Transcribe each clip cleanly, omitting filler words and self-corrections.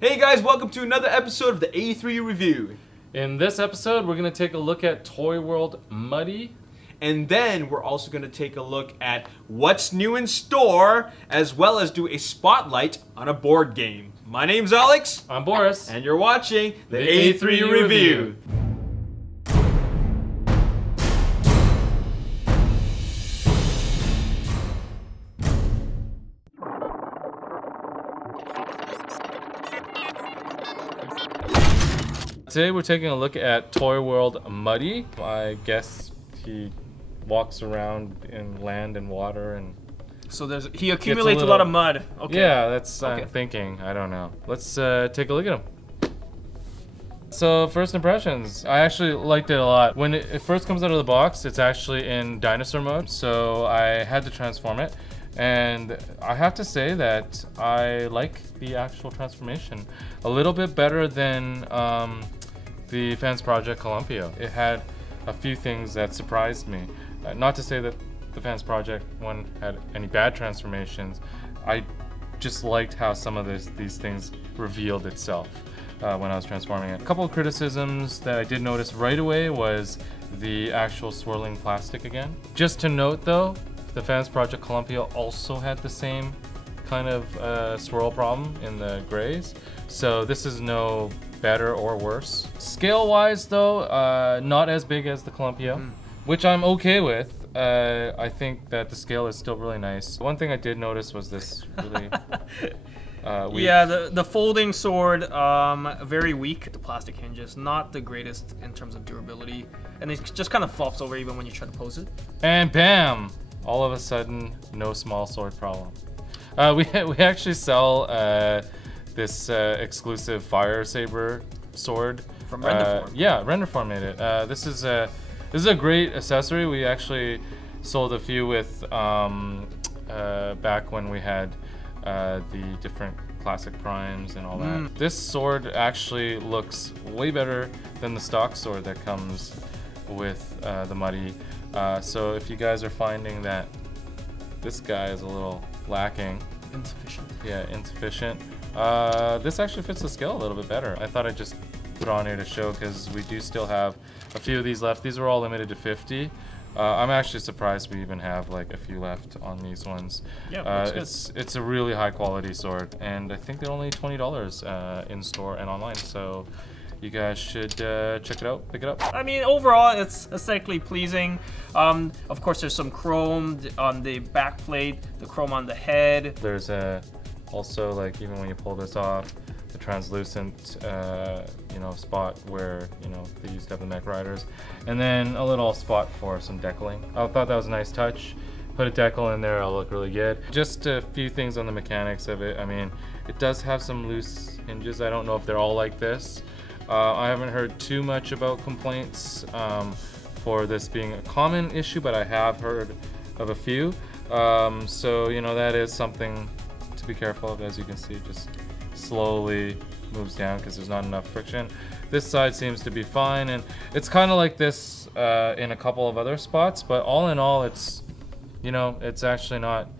Hey guys, welcome to another episode of the A3U Review. In this episode, we're going to take a look at ToyWorld M.A.D.L.A.W. And then we're also going to take a look at what's new in store, as well as do a spotlight on a board game. My name's Alex. I'm Boris. And you're watching the A3U Review. Today we're taking a look at ToyWorld M.A.D.L.A.W. I guess he walks around in land and water and so he accumulates a lot of mud. Okay. Yeah, that's I'm thinking. I don't know. Let's take a look at him. So first impressions, I actually liked it a lot. When it first comes out of the box, it's actually in dinosaur mode, so I had to transform it. And I have to say that I like the actual transformation a little bit better than the Fansproject Columpio. It had a few things that surprised me. Not to say that the Fansproject one had any bad transformations. I just liked how some of these things revealed itself when I was transforming it. A couple of criticisms that I did notice right away was the actual swirling plastic again. Just to note though, the Fansproject Columpio also had the same kind of swirl problem in the grays. So this is no better or worse. Scale-wise though, not as big as the Columpio, which I'm okay with. I think that the scale is still really nice. One thing I did notice was this really weak. Yeah, the folding sword, very weak. The plastic hinges, not the greatest in terms of durability. And it just kind of flops over even when you try to pose it. And bam! All of a sudden, no small sword problem. We actually sell this exclusive fire saber sword from Renderform. Yeah, Renderform made it. This is a great accessory. We actually sold a few with back when we had the different classic primes and all that. This sword actually looks way better than the stock sword that comes with the M.A.D.L.A.W. So if you guys are finding that this guy is a little lacking, insufficient. Yeah, insufficient. This actually fits the scale a little bit better. I thought I'd just put on here to show because we do still have a few of these left. These are all limited to 50. I'm actually surprised we even have like a few left on these ones. Yeah, it's a really high quality sword, and I think they're only $20 in store and online. So you guys should check it out, pick it up. I mean, overall, it's aesthetically pleasing. Of course, there's some chrome on the back plate, the chrome on the head. There's also, like, even when you pull this off, the translucent, spot where, they used to have the mech riders. And then a little spot for some decaling. I thought that was a nice touch. Put a decal in there, it'll look really good. Just a few things on the mechanics of it. I mean, it does have some loose hinges. I don't know if they're all like this. I haven't heard too much about complaints for this being a common issue, but I have heard of a few. So, that is something to be careful of. As you can see, it just slowly moves down because there's not enough friction. This side seems to be fine, and it's kind of like this in a couple of other spots, but all in all, it's, it's actually not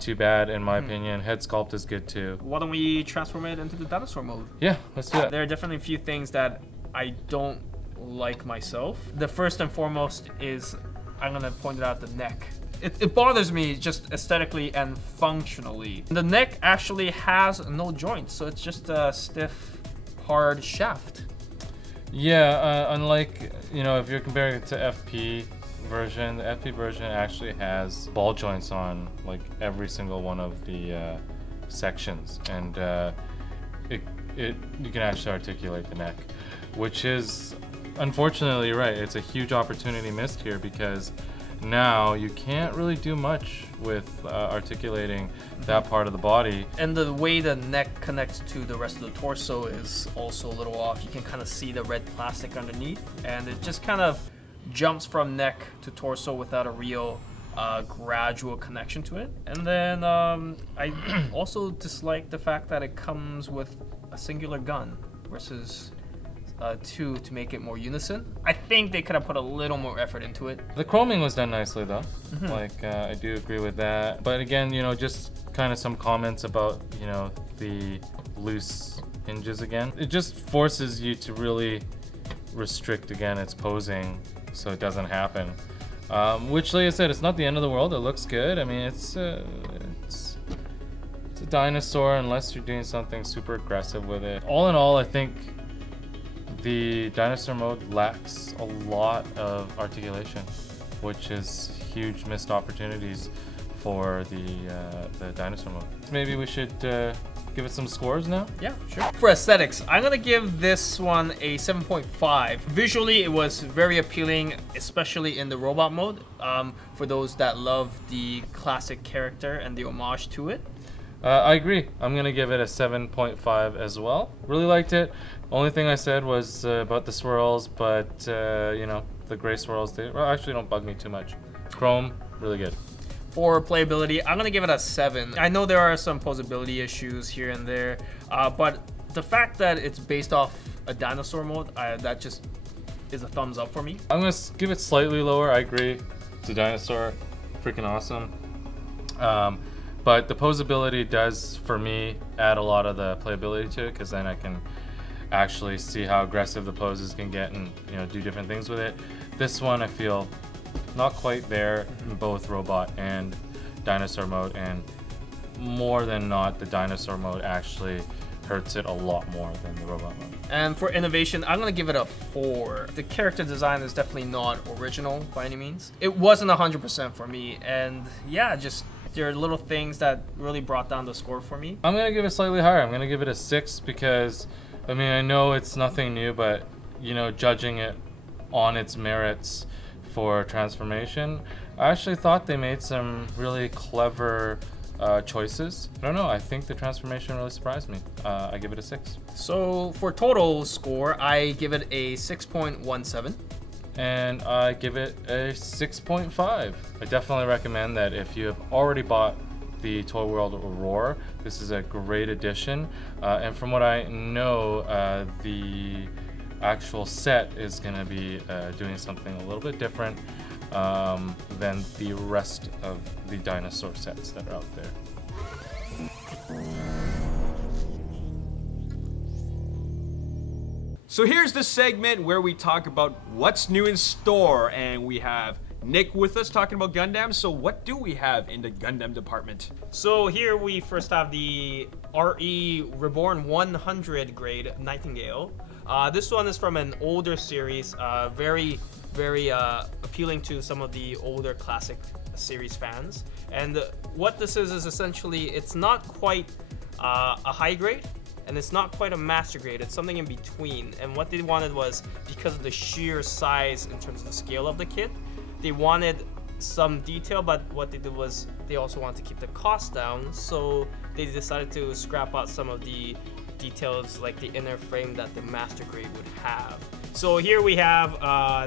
too bad in my opinion. Head sculpt is good too. Why don't we transform it into the dinosaur mode? Yeah, let's do that. There are definitely a few things that I don't like myself. The first and foremost is, I'm gonna point it out, the neck. It bothers me just aesthetically and functionally. The neck actually has no joints, so it's just a stiff, hard shaft. Yeah, unlike, if you're comparing it to FP version, the FP version actually has ball joints on like every single one of the sections, and you can actually articulate the neck, which is unfortunately right. It's a huge opportunity missed here because now you can't really do much with articulating that part of the body. And the way the neck connects to the rest of the torso is also a little off. You can kind of see the red plastic underneath, and it just kind of jumps from neck to torso without a real gradual connection to it. And then I also dislike the fact that it comes with a singular gun versus two to make it more unison. I think they could have put a little more effort into it. The chroming was done nicely though. Like I do agree with that. But again, just kind of some comments about, the loose hinges again. It just forces you to really restrict again its posing so it doesn't happen. Which, like I said, it's not the end of the world. It looks good. I mean, it's a dinosaur unless you're doing something super aggressive with it. All in all, I think the dinosaur mode lacks a lot of articulation, which is huge missed opportunities for the dinosaur mode. Maybe we should give it some scores now? Yeah, sure. For aesthetics, I'm gonna give this one a 7.5. Visually, it was very appealing, especially in the robot mode, for those that love the classic character and the homage to it. I agree. I'm gonna give it a 7.5 as well. Really liked it. Only thing I said was about the swirls, but you know, the gray swirls, they actually don't bug me too much. Chrome, really good. For playability, I'm gonna give it a 7. I know there are some posability issues here and there, but the fact that it's based off a dinosaur mode, that just is a thumbs up for me. I'm gonna give it slightly lower. I agree. It's a dinosaur, freaking awesome. But the posability does, for me, add a lot of the playability to it, because then I can actually see how aggressive the poses can get and, you know, do different things with it. This one, I feel not quite there in both robot and dinosaur mode, and more than not, the dinosaur mode actually hurts it a lot more than the robot mode. And for innovation, I'm gonna give it a 4. The character design is definitely not original by any means. It wasn't 100% for me, and yeah, just there are little things that really brought down the score for me. I'm gonna give it slightly higher. I'm gonna give it a 6 because, I mean, I know it's nothing new, but, you know, judging it on its merits for transformation, I actually thought they made some really clever choices. I don't know, I think the transformation really surprised me. I give it a 6. So for total score, I give it a 6.17. And I give it a 6.5. I definitely recommend that if you have already bought the ToyWorld Aurora, this is a great addition. And from what I know, the actual set is going to be doing something a little bit different than the rest of the dinosaur sets that are out there. So here's the segment where we talk about what's new in store, and we have Nick with us talking about Gundam. So what do we have in the Gundam department? So here we first have the RE Reborn 100 grade Nightingale. This one is from an older series, very appealing to some of the older classic series fans. And what this is essentially, it's not quite a high grade, and it's not quite a master grade. It's something in between. And what they wanted was, because of the sheer size in terms of the scale of the kit, they wanted some detail, but what they did was they also wanted to keep the cost down, so they decided to scrap out some of the details like the inner frame that the master grade would have. So here we have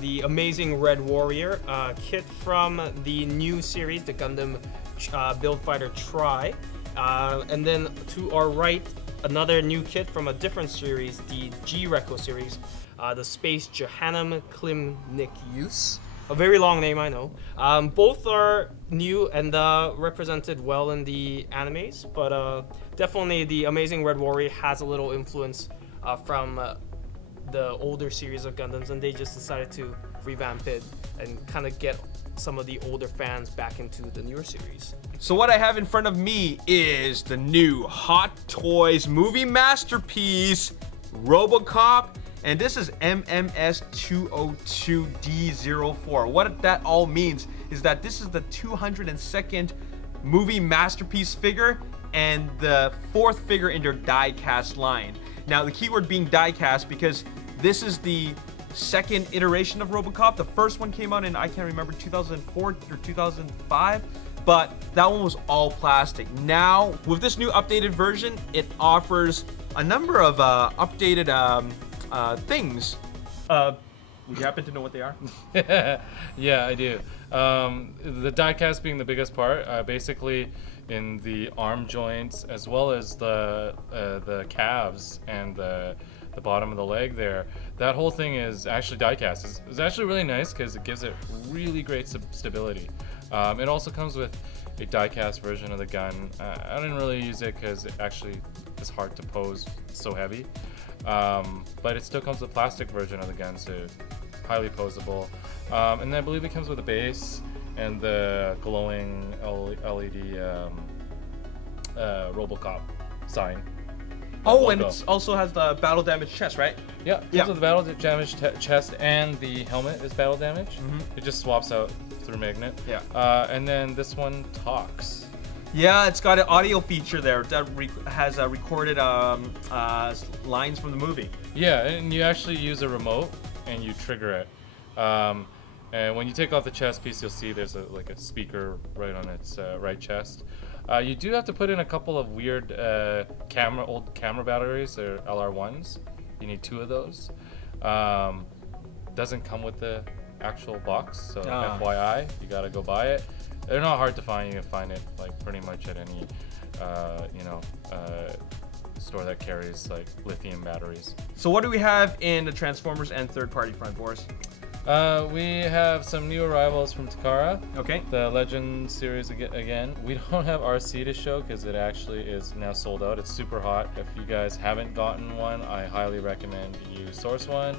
the amazing Red Warrior kit from the new series, the Gundam Build Fighter Tri. And then to our right, another new kit from a different series, the G-Reco series, the Space Johannam Klimnik-Use. A very long name, I know. Both are new and represented well in the animes, but definitely the Amazing Red Warrior has a little influence from the older series of Gundams, and they just decided to revamp it and kind of get some of the older fans back into the newer series. So what I have in front of me is the new Hot Toys movie masterpiece, Robocop. And this is MMS-202D04. What that all means is that this is the 202nd movie masterpiece figure and the 4th figure in their die-cast line. Now, the keyword being die-cast because this is the 2nd iteration of Robocop. The first one came out in, I can't remember, 2004 or 2005. But that one was all plastic. Now, with this new updated version, it offers a number of updated things. Would you happen to know what they are? Yeah, I do. The die-cast being the biggest part, basically in the arm joints as well as the calves and the bottom of the leg there. That whole thing is actually die-cast. It's actually really nice because it gives it really great stability. It also comes with a die-cast version of the gun. I didn't really use it because it actually just hard to pose, it's so heavy. But it still comes with a plastic version of the gun, so highly posable. And I believe it comes with a base and the glowing LED Robocop sign. Oh, and it also has the battle damage chest, right? Yeah, yeah. So the battle damage chest and the helmet is battle damage. It just swaps out through magnet. Yeah. And then this one talks. Yeah, it's got an audio feature there that has recorded lines from the movie. Yeah, and you actually use a remote and you trigger it. And when you take off the chest piece, you'll see there's like a speaker right on its right chest. You do have to put in a couple of weird old camera batteries. They're LR1s. You need 2 of those. Doesn't come with the actual box, so FYI, you gotta go buy it. They're not hard to find. You can find it like pretty much at any, store that carries like lithium batteries. So what do we have in the Transformers and third-party front, Boris? We have some new arrivals from Takara. Okay. The Legend series again. We don't have RC to show because it actually is now sold out. It's super hot. If you guys haven't gotten one, I highly recommend you source one.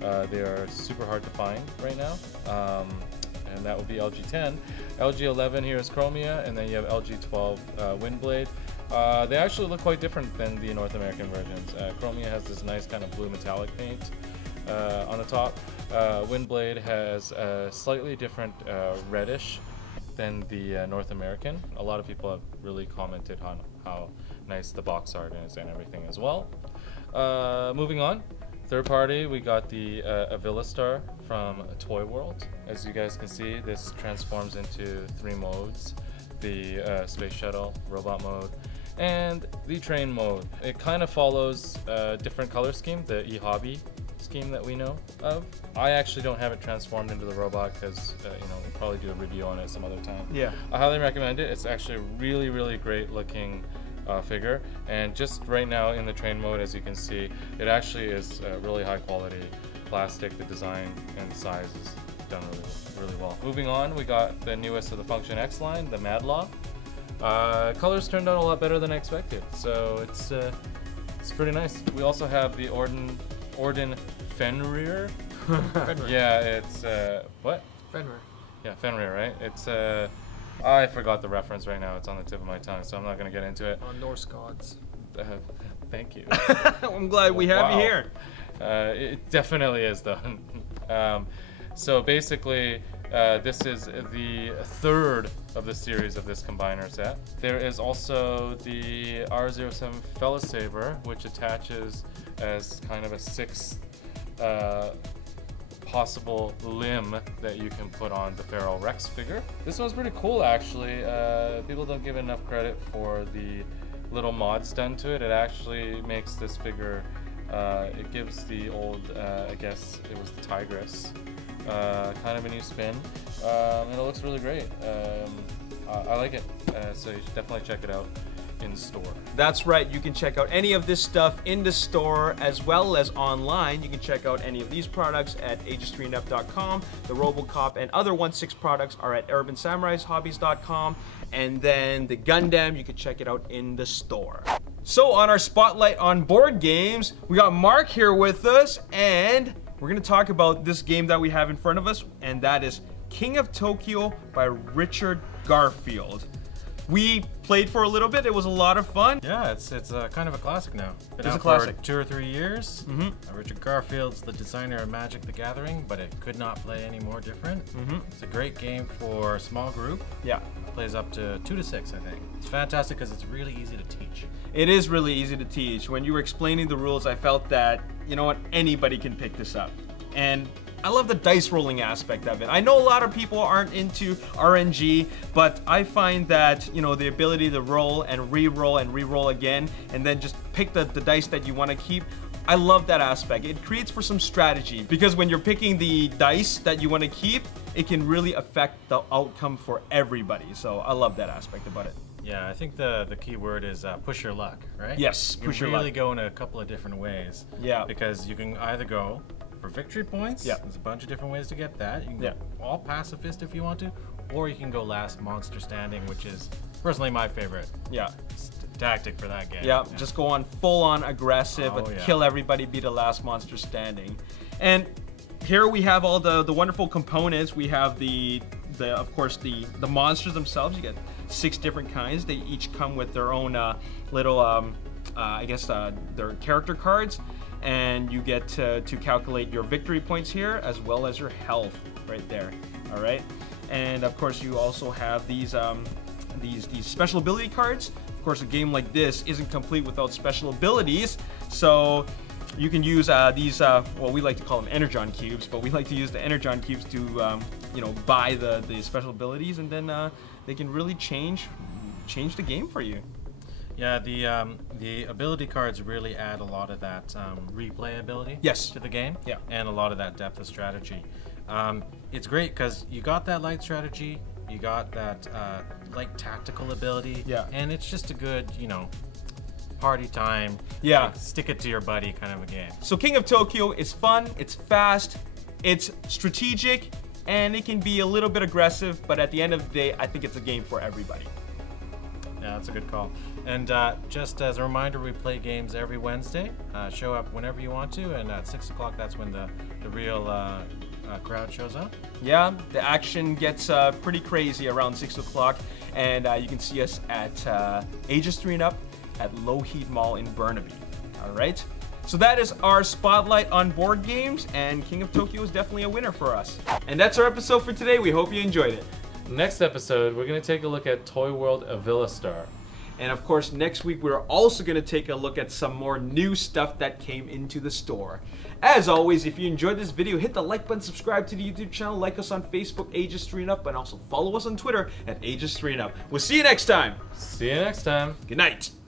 They are super hard to find right now. And that would be LG10. LG11 here is Chromia, and then you have LG12 Windblade. They actually look quite different than the North American versions. Chromia has this nice kind of blue metallic paint on the top. Windblade has a slightly different reddish than the North American. A lot of people have really commented on how nice the box art is and everything as well. Moving on. Third party, we got the Evila Star from ToyWorld. As you guys can see, this transforms into 3 modes. The space shuttle, robot mode, and the train mode. It kind of follows a different color scheme, the e-hobby scheme that we know of. I actually don't have it transformed into the robot because, we'll probably do a review on it some other time. Yeah. I highly recommend it. It's actually a really, really great looking figure, and just right now in the train mode, as you can see, it actually is really high quality plastic. The design and size is done really well. Moving on, we got the newest of the Function X line, the M.A.D.L.A.W. Colors turned out a lot better than I expected, so it's pretty nice. We also have the Ordin Fenrir. Yeah, it's what? Fenrir. Yeah, Fenrir, right? It's I forgot the reference right now. It's on the tip of my tongue, so I'm not gonna get into it. Norse gods. Thank you. I'm glad we have you here. It definitely is, though. So basically, this is the 3rd of the series of this combiner set. There is also the R07 Fella Saber, which attaches as kind of a 6th possible limb that you can put on the Feral Rex figure. This one's pretty cool, actually. People don't give enough credit for the little mods done to it. It actually makes this figure, it gives the old, I guess it was the Tigress, kind of a new spin, and it looks really great. I like it, so you should definitely check it out in the store. That's right, you can check out any of this stuff in the store as well as online. You can check out any of these products at aegis3nup.com. The Robocop and other 1/6 products are at urbansamuraishobbies.com, and then the Gundam, you can check it out in the store. So on our spotlight on board games, we got Mark here with us, and we're gonna talk about this game that we have in front of us, and that is King of Tokyo by Richard Garfield. We played for a little bit. It was a lot of fun. Yeah, it's kind of a classic now. Been It's out a classic. for 2 or 3 years. Richard Garfield's the designer of Magic the Gathering, but it could not play any more different. It's a great game for a small group. Yeah. Plays up to 2 to 6, I think. It's fantastic because it's really easy to teach. It is really easy to teach. When you were explaining the rules, I felt that, you know what, anybody can pick this up. And I love the dice rolling aspect of it. I know a lot of people aren't into RNG, but I find that, the ability to roll and re-roll again, and then just pick the dice that you want to keep, I love that aspect. It creates for some strategy, because when you're picking the dice that you want to keep, it can really affect the outcome for everybody. So I love that aspect about it. Yeah, I think the key word is push your luck, right? Yes, push your luck. You really go in a couple of different ways. Yeah. Because you can either go for victory points. Yeah. There's a bunch of different ways to get that. You can go all pacifist if you want to, or you can go last monster standing, which is personally my favorite. Yeah. tactic for that game. Yeah, just go on full-on aggressive, Oh, yeah. kill everybody, be the last monster standing. And here we have all the wonderful components. We have of course the monsters themselves. You get 6 different kinds. They each come with their own little I guess their character cards, and you get to calculate your victory points here as well as your health right there. All right, and of course you also have these special ability cards. Of course, a game like this isn't complete without special abilities, so you can use these, well, we like to call them Energon cubes, but we like to use the Energon cubes to, you know, buy the special abilities, and then they can really change the game for you. Yeah, the ability cards really add a lot of that replayability to the game, and a lot of that depth of strategy. It's great because you got that light strategy, you got that light tactical ability, and it's just a good, you know, party time, like, stick it to your buddy kind of a game. So King of Tokyo is fun, it's fast, it's strategic, and it can be a little bit aggressive, but at the end of the day, I think it's a game for everybody. Yeah, that's a good call. And just as a reminder, we play games every Wednesday. Show up whenever you want to, and at 6 o'clock, that's when the real crowd shows up. Yeah, the action gets pretty crazy around 6 o'clock, and you can see us at Ages 3 and Up at Low Heat Mall in Burnaby. All right, so that is our spotlight on board games, and King of Tokyo is definitely a winner for us. And that's our episode for today. We hope you enjoyed it. Next episode, we're going to take a look at ToyWorld Evila Star. And of course, next week, we're also going to take a look at some more new stuff that came into the store. As always, if you enjoyed this video, hit the like button, subscribe to the YouTube channel, like us on Facebook, Ages 3 and Up, and also follow us on Twitter at Ages 3 and Up. We'll see you next time. See you next time. Good night.